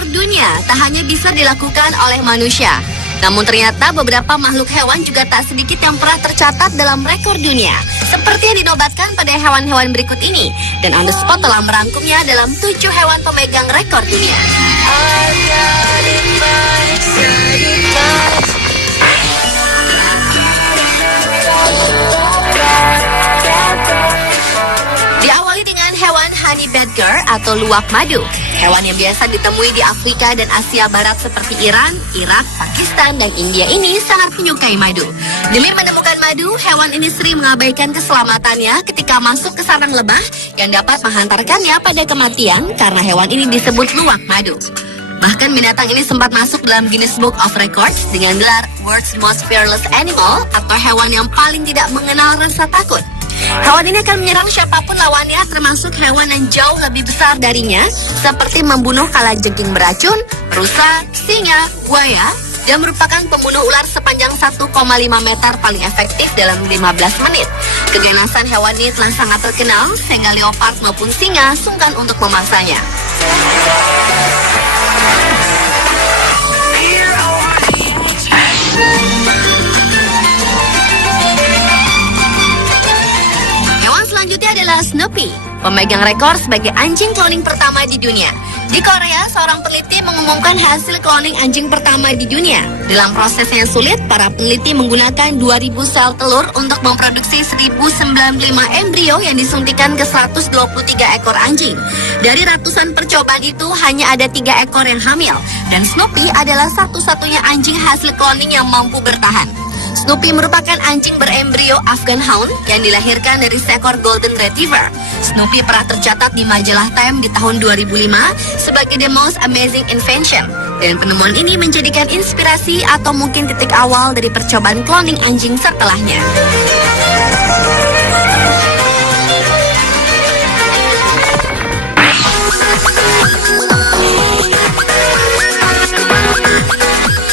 rekor dunia tak hanya bisa dilakukan oleh manusia, namun ternyata beberapa makhluk hewan juga tak sedikit yang pernah tercatat dalam rekor dunia. Seperti yang dinobatkan pada hewan-hewan berikut ini. Dan On The Spot telah merangkumnya dalam 7 hewan pemegang rekor dunia. Diawali dengan hewan honey badger atau luwak madu. Hewan yang biasa ditemui di Afrika dan Asia Barat seperti Iran, Irak, Pakistan, dan India ini sangat menyukai madu. Demi menemukan madu, hewan ini sering mengabaikan keselamatannya ketika masuk ke sarang lebah yang dapat menghantarkannya pada kematian karena hewan ini disebut luwak madu. Bahkan binatang ini sempat masuk dalam Guinness Book of Records dengan gelar World's Most Fearless Animal atau hewan yang paling tidak mengenal rasa takut. Hewan ini akan menyerang siapapun lawannya, termasuk hewan yang jauh lebih besar darinya, seperti membunuh kalajengking beracun, rusa, singa, buaya, dan merupakan pembunuh ular sepanjang 1,5 meter paling efektif dalam 15 menit. Keganasan hewan ini telah sangat terkenal, sehingga leopard maupun singa sungkan untuk memangsanya. Selanjutnya adalah Snoopy, pemegang rekor sebagai anjing cloning pertama di dunia. Di Korea, seorang peneliti mengumumkan hasil cloning anjing pertama di dunia. Dalam prosesnya yang sulit, para peneliti menggunakan 2.000 sel telur untuk memproduksi 1.095 embrio yang disuntikan ke 123 ekor anjing. Dari ratusan percobaan itu, hanya ada 3 ekor yang hamil. Dan Snoopy adalah satu-satunya anjing hasil cloning yang mampu bertahan. Snoopy merupakan anjing berembrio Afghan Hound yang dilahirkan dari seekor Golden Retriever. Snoopy pernah tercatat di majalah Time di tahun 2005 sebagai the most amazing invention. Dan penemuan ini menjadikan inspirasi atau mungkin titik awal dari percobaan cloning anjing setelahnya.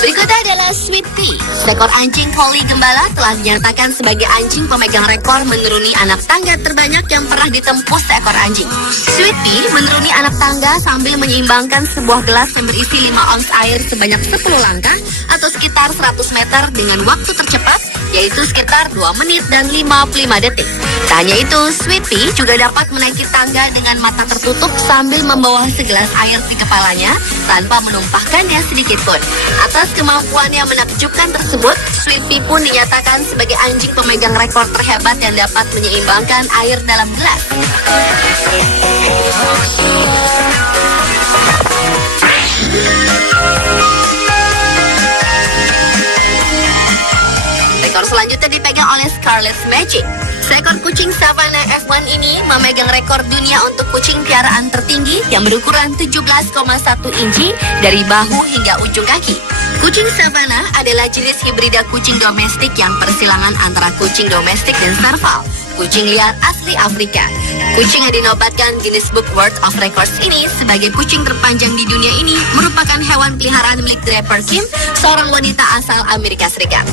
Berikutnya adalah Sweetie. Seekor anjing collie gembala telah dinyatakan sebagai anjing pemegang rekor menuruni anak tangga terbanyak yang pernah ditempuh seekor anjing. Sweetie menuruni anak tangga sambil menyeimbangkan sebuah gelas yang berisi 5 ons air sebanyak 10 langkah atau sekitar 100 meter dengan waktu tercepat, yaitu sekitar 2 menit dan 55 detik. Tak hanya itu, Sweetie juga dapat menaiki tangga dengan mata tertutup sambil membawa segelas air di kepalanya tanpa menumpahkannya sedikit pun. Atas kemampuannya menakjubkan tersebut, Sweetie pun dinyatakan sebagai anjing pemegang rekor terhebat yang dapat menyeimbangkan air dalam gelas. Rekor selanjutnya dipegang oleh Scarlet Magic. Seekor kucing Savannah F1 ini memegang rekor dunia untuk kucing piaraan tertinggi yang berukuran 17,1 inci dari bahu hingga ujung kaki. Kucing Savannah adalah jenis hibrida kucing domestik yang persilangan antara kucing domestik dan serval, kucing liar asli Afrika. Kucing yang dinobatkan Guinness Book World of Records ini sebagai kucing terpanjang di dunia ini merupakan hewan peliharaan milik Draper Kim, seorang wanita asal Amerika Serikat.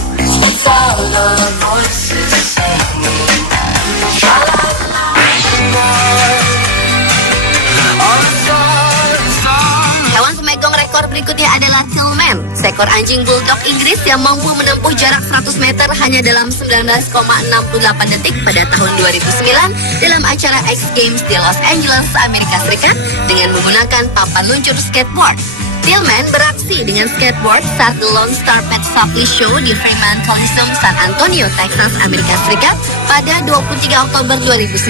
Hewan pemegang rekor berikutnya adalah Tillman, seekor anjing bulldog Inggris yang mampu menempuh jarak 100 meter hanya dalam 19,68 detik pada tahun 2009 dalam acara X Games di Los Angeles, Amerika Serikat dengan menggunakan papan luncur skateboard. Tillman beraksi dengan skateboard saat The Lone Star Pet Supply Show di Freeman Coliseum, San Antonio, Texas, Amerika Serikat pada 23 Oktober 2009.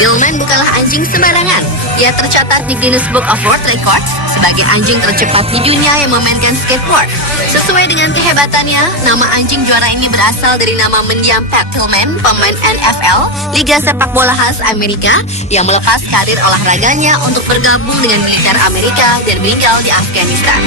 Tillman bukanlah anjing sembarangan. Ia tercatat di Guinness Book of World Records sebagai anjing tercepat di dunia yang memainkan skateboard. Sesuai dengan kehebatannya, nama anjing juara ini berasal dari nama mendiang Pat Tillman, pemain NFL, Liga Sepak Bola khas Amerika, yang melepas karir olahraganya untuk bergabung dengan militer Amerika dan meninggal di Afghanistan.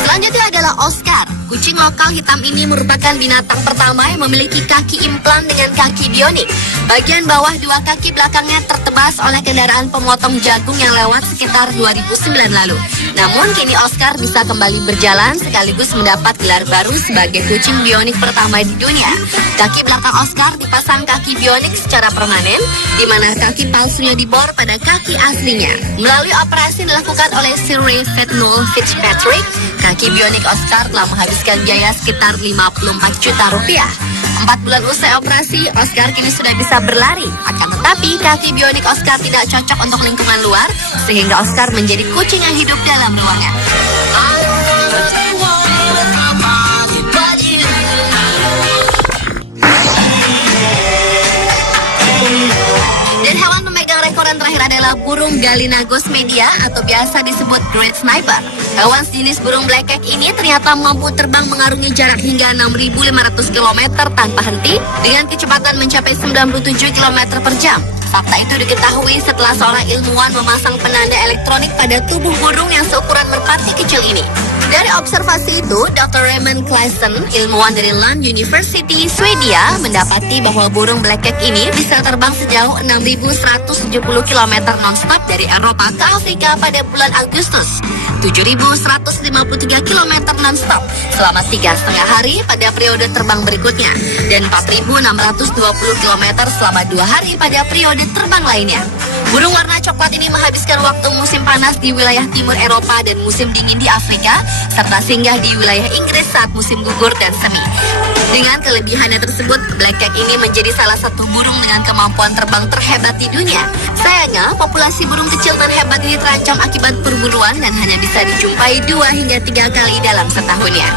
Selanjutnya adalah Oscar. Kucing lokal hitam ini merupakan binatang pertama yang memiliki kaki implan dengan kaki bionik. Bagian bawah dua kaki belakangnya tertebas oleh kendaraan pemotong jagung yang lewat sekitar 2009 lalu. Namun kini Oscar bisa kembali berjalan sekaligus mendapat gelar baru sebagai kucing bionik pertama di dunia. Kaki belakang Oscar dipasang kaki bionik secara permanen, di mana kaki palsunya dibor pada kaki aslinya. Melalui operasi dilakukan oleh Sir Ray Fetnul Fitzpatrick, kaki bionik Oscar telah menghabiskan biaya sekitar 54 juta rupiah. 4 bulan usai operasi, Oscar kini sudah bisa berlari. Akan tetapi, kaki bionik Oscar tidak cocok untuk lingkungan luar, sehingga Oscar menjadi kucing yang hidup dalam ruangan. Dan hewan pemegang rekor yang terakhir adalah burung Gallinagus media atau biasa disebut Great Sniper. Hewan sejenis burung blekek ini ternyata mampu terbang mengarungi jarak hingga 6.500 km tanpa henti dengan kecepatan mencapai 97 km per jam. Fakta itu diketahui setelah seorang ilmuwan memasang penanda elektronik pada tubuh burung yang seukuran merpati kecil ini. Dari observasi itu, Dr. Raymond Claesson, ilmuwan dari Lund University, Swedia, mendapati bahwa burung blekek ini bisa terbang sejauh 6.170 km non-stop dari Eropa ke Afrika pada bulan Agustus, 7.153 km non-stop selama 3,5 hari pada periode terbang berikutnya, dan 4.620 km selama 2 hari pada periode terbang lainnya. Burung warna coklat ini menghabiskan waktu musim panas di wilayah timur Eropa dan musim dingin di Afrika, serta singgah di wilayah Inggris saat musim gugur dan semi. Dengan kelebihannya tersebut, blekek ini menjadi salah satu burung dengan kemampuan terbang terhebat di dunia. Sayangnya, populasi burung kecil dan hebat ini terancam akibat perburuan dan hanya bisa dijumpai 2 hingga 3 kali dalam setahunnya.